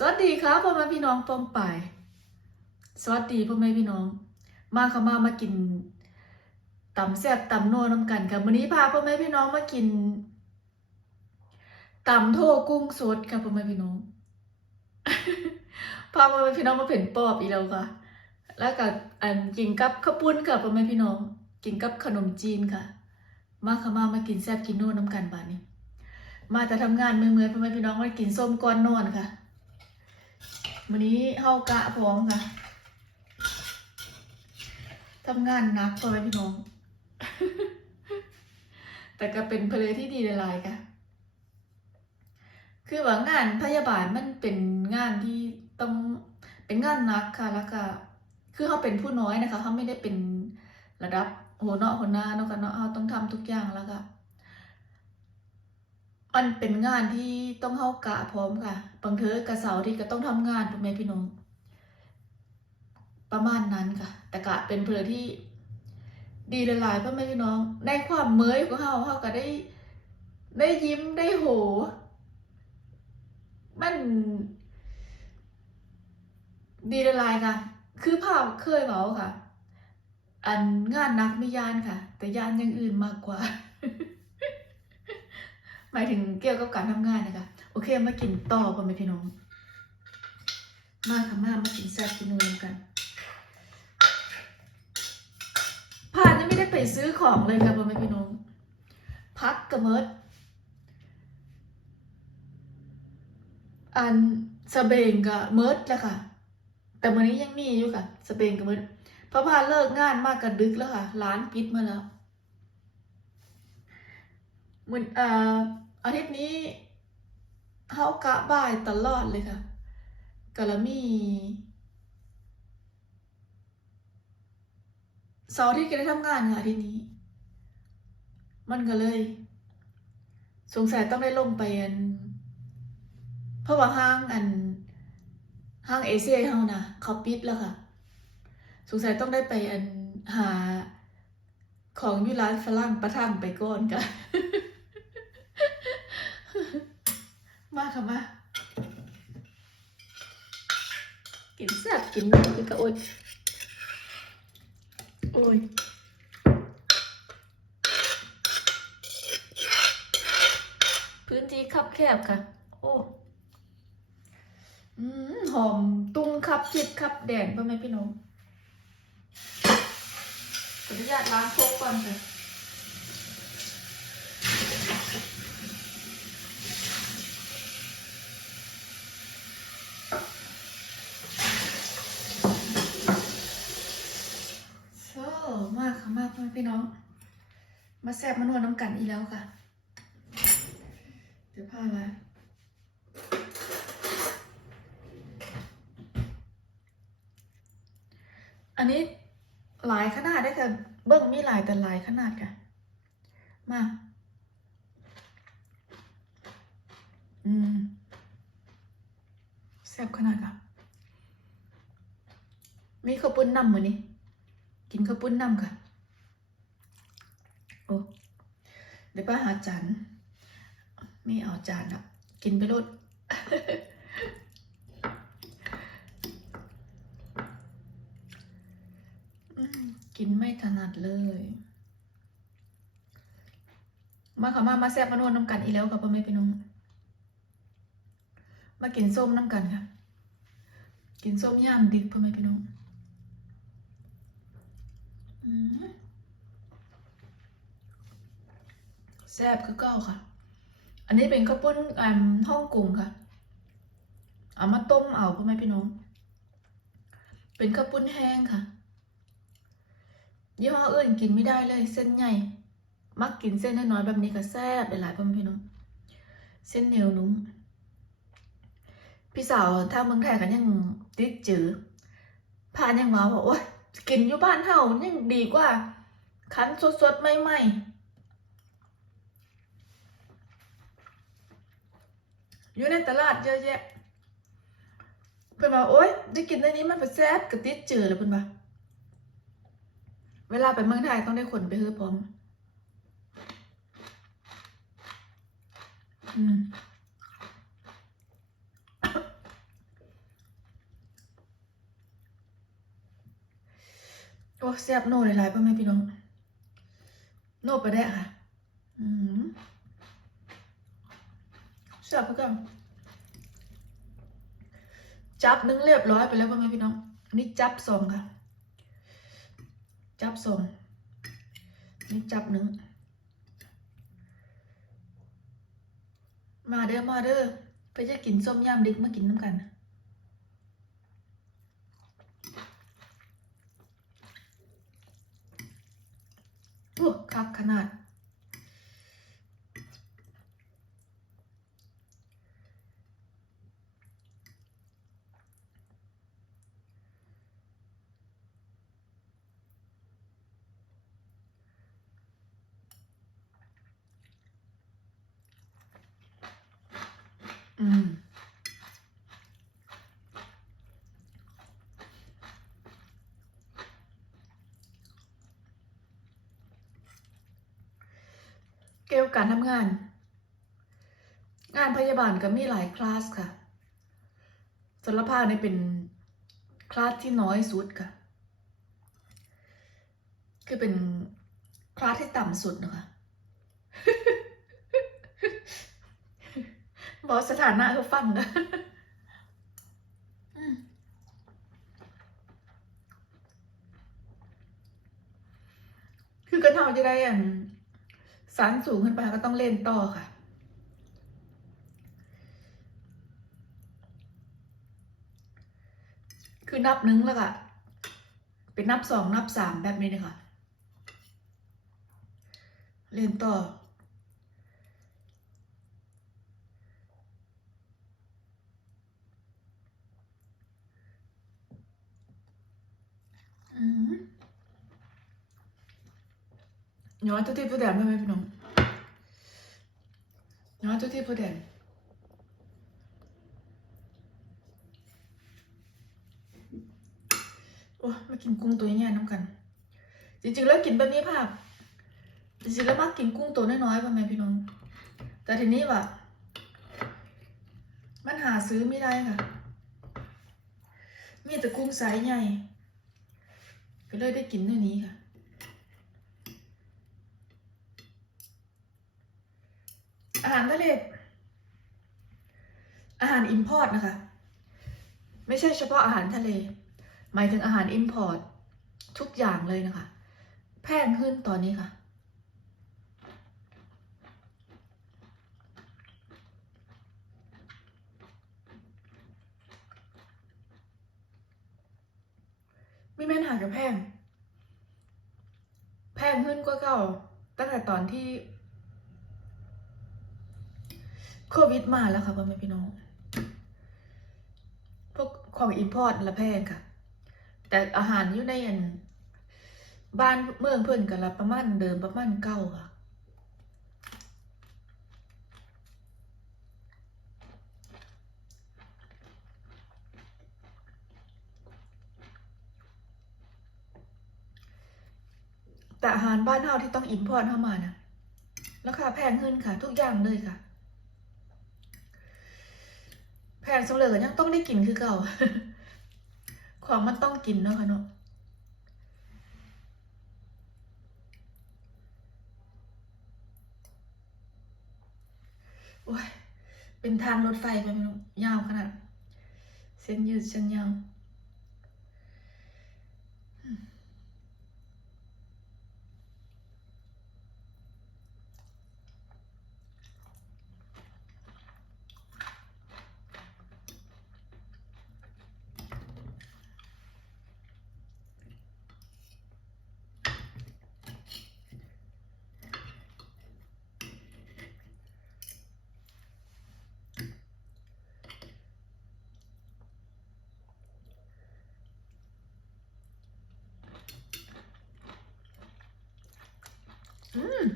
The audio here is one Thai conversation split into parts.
สวัสดีครับพ่อแม่พี่น้องป้อมป่ายสวัสดีพ่อแม่พี่น้อง มาข้ามามากินตำแซ่บตำโนัวน้ำกันค่ะวันนี้พาพ่อแม่พี่น้องมากินตำโทกุ้งสดค่ะพ่อแม่พี่น้องพาพ่อแม่พี่น้องมาเผ็นปอบอีกแล้วค่ะ แล้วก็อันกินกับข้าวปุ้นค่ะพ่อแม่พี่น้อง กินกับขนมจีนค่ะ มาข้ามามากินแซ่บกินโนัวน้ำกันบาดนี้ มาแต่ทำงานเมื่อยๆพ่อแม่พี่น้องมากินส้มก้อนนอนค่ะ วันนี้เฮากะพร้อมค่ะทำงานหนักพ่อแม่พี่น้อง แต่ก็เป็นเพลยที่ดีหลายๆค่ะ คือว่างานพยาบาลมันเป็นงานที่ต้องเป็นงานหนักค่ะ แล้วก็คือเขาเป็นผู้น้อยนะคะเขาไม่ได้เป็นระดับหัวเนาะหัวหน้าเนาะกันเนาะเขาต้องทำทุกอย่างแล้วก็ มันเป็นงานที่ต้องเข้ากะพร้อมค่ะ บางเทอกระเสาที่ก็ต้องทำงานถูกไหมพี่น้อง ประมาณนั้นค่ะ แต่กะเป็นเพลที่ ดีหลายๆพ่อแม่พี่น้องได้ความเมยของเฮาเฮาก็ได้ ได้ยิ้มได้โห มัน ดีหลายๆค่ะ คือภาพเคยเมาค่ะ อันงานหนักไม่ยานค่ะ แต่ยานอย่างอื่นมากกว่า หมายถึงเกี่ยวกับการทำงานนะคะ โอเคมากินต่อพ่อแม่พี่น้อง มาค่ะมามากินแซ่บกินนัวกันผ่านยังไม่ได้ไปซื้อของเลยค่ะพ่อแม่พี่น้อง พักกับเมิด อันสเบงกับเมิดแหละค่ะ แต่วันนี้ยังมีอยู่ค่ะสเปนกับเมิดพระพาเลิกงานมากกันดึกแล้วค่ะ ร้านปิดมาแล้ว เหมือนอ่าอาทิตย์นี้เฮากะบ่ายตลอดเลยค่ะกะละมีเสาร์ที่ก็ได้ทำงานค่ะอาทิตย์นี้ มันก็เลย สงสัยต้องได้ลงไปอัน เพราะว่าห้างอัน ห้างเอเชียเฮานะเขาปิดแล้วค่ะ สงสัยต้องได้ไปอันหาของยูร้านฝรั่งประทังไปก่อนกัน มาค่ะมากินแซ่บกินนัวคือกะโอยโอ้ยพื้นที่คับแคบค่ะ โอ้อืมหอมตุ้งครับจิตครับแดนพ่อแม่พี่น้องขออนุญาตล้างโคกก่อนค่ะโซ่ มากพ่อพี่น้อง มาแซบมานวดน้ำกันอีกแล้วค่ะ เดี๋ยวผ้าอะอันนี้หลายขนาดได้ค่ะ เบิ้งมีหลายแต่หลายขนาดค่ะ มา อืมแซ่บขนาดค่ะ มีข้าวปุ้นน้ำมือนี้กินข้าวปุ้นน้ำค่ะ โอ้เดี๋ยวป้าหาจานไม่เอาจานอะ กินไปรดกินไม่ถนัดเลย มาค่ะมา มาแซ่บมานวดน้ำกันอีแล้วค่ะพ่อแม่พี่น้อง มากินส้มน้ำกันค่ะ กินส้มย่ามดึกพ่อแม่พี่น้อง อืม แซ่บคือเก้าค่ะ อันนี้เป็นข้าวปุ้นอ่าฮ่องกงค่ะ เอามาต้มเอาพ่อแม่พี่น้อง เป็นข้าวปุ้นแห้งค่ะ ยี่ห้ออื่นกินไม่ได้เลย เส้นใหญ่ มักกินเส้นน้อยๆแบบนี้ก็แซ่บหลายๆพ่อแม่พี่น้อง เส้นเหนียวนุ่ม พี่สาวถ้าเมืองไทยกันยังติดจือผ่านยังมาบอกว่ากินอยู่บ้านเฮายังดีกว่า คั้นสดๆใหม่ๆ อยู่ในตลาดเยอะแยะ เพื่อนบอกโอ๊ยได้กินในนี้มันแซ่บกระติ๊ดจืดเลยเพื่อนว่าเวลาไปเมืองไทยต้องได้ขนไปเพื่อพร้อม อืมโอ้แซ่บโน่หลายๆป่อนแม่พี่น้อง โน่ไปได้ค่ะ อืม แซ่บเพื่อนจับนึงเรียบร้อยไปแล้วพ่อแม่พี่น้องนนี้จับสองค่ะ จับสองนี่จับหนึ่งมาเด้อมาเด้อไปจะกินส้มยำดึกมากินน้ำกันโอ้คักขนาด อืมเกี่ยวกับการทำงาน งานพยาบาลก็มีหลายคลาสค่ะสารภาพเนี่ยเป็นคลาสที่น้อยสุดค่ะ คือเป็นคลาสที่ต่ำสุดนะคะ บอกสถานะเขาฟังนะอืมคือกันเท่าจะได้อันสารสูงขึ้นไปก็ต้องเล่นต่อค่ะคือนับหนึ่งแล้วก็เป็นนับสองนับสามแบบนี้เลยค่ะเล่นต่อ ย้อนตัวที่ผู้แดนไม่ไหมพี่น้องย้อนตัวที่ผู้แดนโอ้ยมากินกุ้งตัวใหญ่ๆน้ำกัน จริงๆแล้วกินแบบนี้ภาพจริงๆแล้วมักกินกุ้งตัวน้อยๆป่ะแม่พี่น้อง แต่ทีนี้ว่ะมันหาซื้อไม่ได้ค่ะ มีแต่กุ้งไซส์ใหญ่ ก็เลยได้กินเท่านี้ค่ะ อาหารทะเลอาหารอิมพอร์ตนะคะ ไม่ใช่เฉพาะอาหารทะเล หมายถึงอาหารอิมพอร์ตทุกอย่างเลยนะคะ แพงขึ้นตอนนี้ค่ะ แม่นหากับแพง แพงขึ้นกว่าเก่า ตั้งแต่ตอนที่โควิดมาแล้วค่ะพ่อแม่พี่น้อง พวกของอิมพอร์ตละแพงค่ะ แต่อาหารอยู่ในอันบ้านเมืองเพื่อนกันละประมาณเดิมประมาณเก่าค่ะารบ้านเฮาที่ต้องอิมพอร์ตเข้ามานะราคาแพงขึ้นค่ะ ทุกอย่างเลยค่ะ แพงสำเร็จก็ยังต้องได้กินคือเก่า ของมันต้องกินเนาะค่ะเนาะโอ้ยเป็นทางรถไฟไปไม่รู้ยาวขนาด เส้นยืดเส้นยาว อืม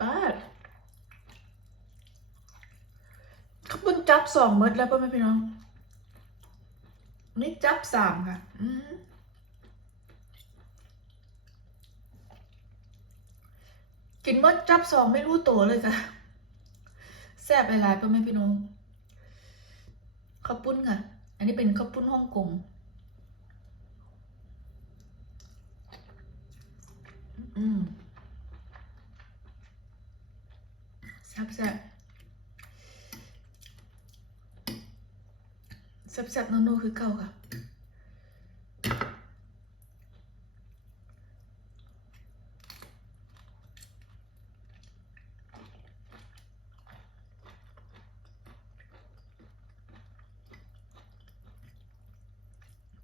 ป้าขบุญจับสองเมดแล้วป่ะแม่พี่น้อง นี่จับสามค่ะ อืมกินมดจับสองไม่รู้ตัวเลยค่ะแซ่บหลายๆป่ะแม่พี่น้องข้าวปุ้นค่ะ อันนี้เป็นข้าวปุ้นฮ่องกง อืมแซ่บแซ่บแซ่บแซ่บนัวๆคือเก่าค่ะ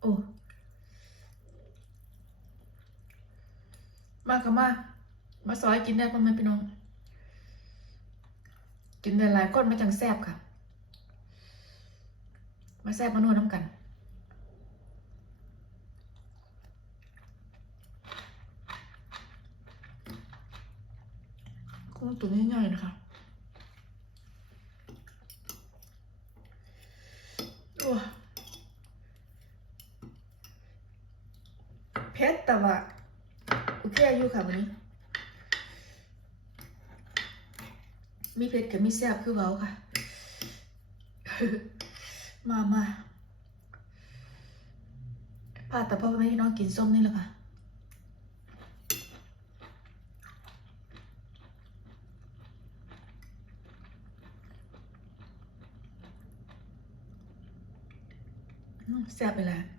โอ้ มาค่ะมามาซอยกินได้ประมาณพี่น้อง กินได้หลายคนมาจังแซบค่ะ มาแซบมานวดน้ำกันกุ้งตัวใหญ่ๆนะคะโอ้เผ็ดแต่ว่า โอเคอยู่ค่ะวันนี้ มีเผ็ดกับมีแซ่บคือเว้าค่ะ มามาพาแต่พ่อแม่พี่น้องกินส้มนี่แหละค่ะอืมแซ่บไปแล้ว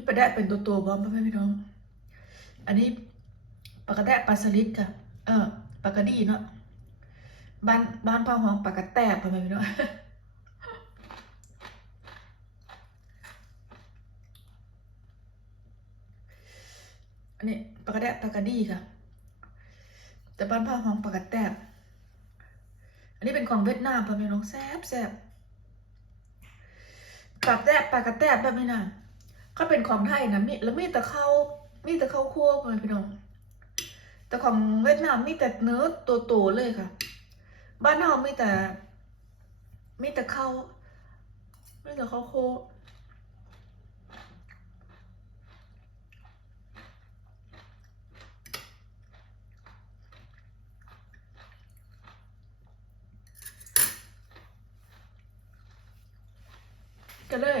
มีปลาแดะเป็นตัวตัวๆพร้อมพ่อแม่พี่น้อง อันนี้ปลากระแดะปลาสลิดค่ะ เออปลากระดีเนาะ บ้านบ้านพ่อห้องปลากระแตบพ่อแม่พี่น้องอันนี้ปากระแดะปากระดีค่ะ แต่บ้านพ่อห้องปากระแตบอันนี้เป็นของเวียดนามพ่อแม่พี่น้องแซ่บแซ่บปากแตบปากระแตบแบบนี้นะ ก็เป็นของไทยนะมีแล้วมีแต่ข้าวมีแต่ข้าวคั่วพ่อแม่พี่น้อง แต่ของเวียดนามมีแต่เนื้อตัวโตๆเลยค่ะ บ้านเรามีแต่มีแต่ข้าวมีแต่ข้าวโคก็เลย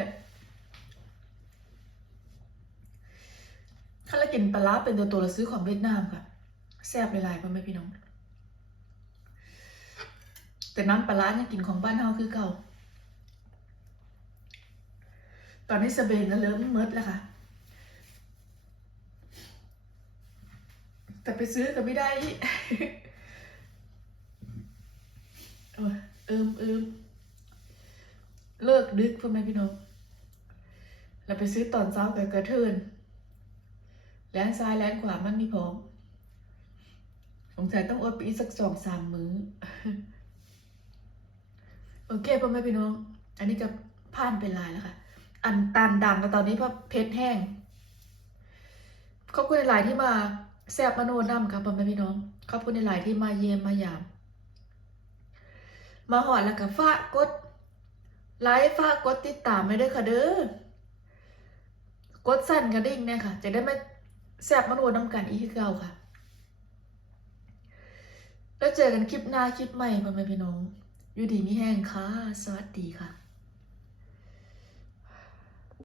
ถ้าเรากิน ปลาร้าเป็นตัวตัวเราซื้อของเวียดนามค่ะแซ่บหลายๆพ่อแม่พี่น้อง แต่น้ำปลาร้าเนี่ยกินของบ้านเฮาคือเก่า ตอนนี้สเบนแล้วเริ่มเมิดแล้วค่ะ แต่ไปซื้อก็ไม่ได้อีกโอ้ยเอิมเอิมเลิกดึกพ่อแม่พี่น้องแล้วไปซื้อตอนเช้ากับกระเทิน แลนซ้ายแลนขวามันมีพร้อมสงสัยต้องอดไปอีกสักสองสามมื้อ โอเคพ่อแม่พี่น้อง อันนี้ก็ผ่านเป็นลายแล้วค่ะ อันตันดังแล้วตอนนี้เพราะเพชรแห้ง ขอบคุณในหลายที่มาแซบมาโนนำค่ะพ่อแม่พี่น้อง ขอบคุณในหลายที่มาเยี่ยมมายาม มาหอดแล้วก็ฝากกดไลค์ฝากกดติดตามไม่ด้วยค่ะเด้อกดสั่นกระดิ่งเนี่ยค่ะ จะได้ไม่ แสบมาโนนำกันอีกคือเก่าค่ะ แล้วเจอกันคลิปหน้าคลิปใหม่พ่อแม่พี่น้อง อยู่ดีมีแห้งค่ะ สวัสดีค่ะ